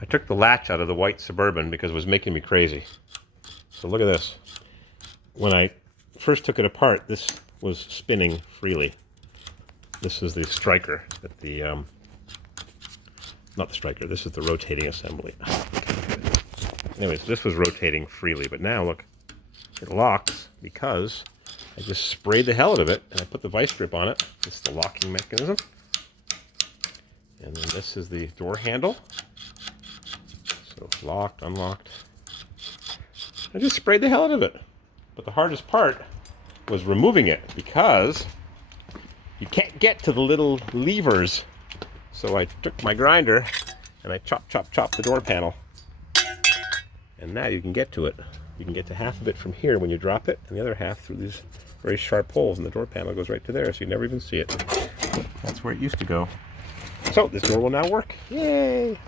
I took the latch out of the white Suburban because it was making me crazy. So look at this. When I first took it apart, this was spinning freely. This is the striker that the, not the striker, this is the rotating assembly. Anyways, this was rotating freely, but now look, it locks because I just sprayed the hell out of it and I put the vice grip on it. This is the locking mechanism. And then this is the door handle. So locked, unlocked. I just sprayed the hell out of it. But the hardest part was removing it because you can't get to the little levers. So I took my grinder and I chopped the door panel. And now you can get to it. You can get to half of it from here when you drop it, and the other half through these very sharp holes, and the door panel goes right to there, so you never even see it. That's where it used to go. So this door will now work. Yay!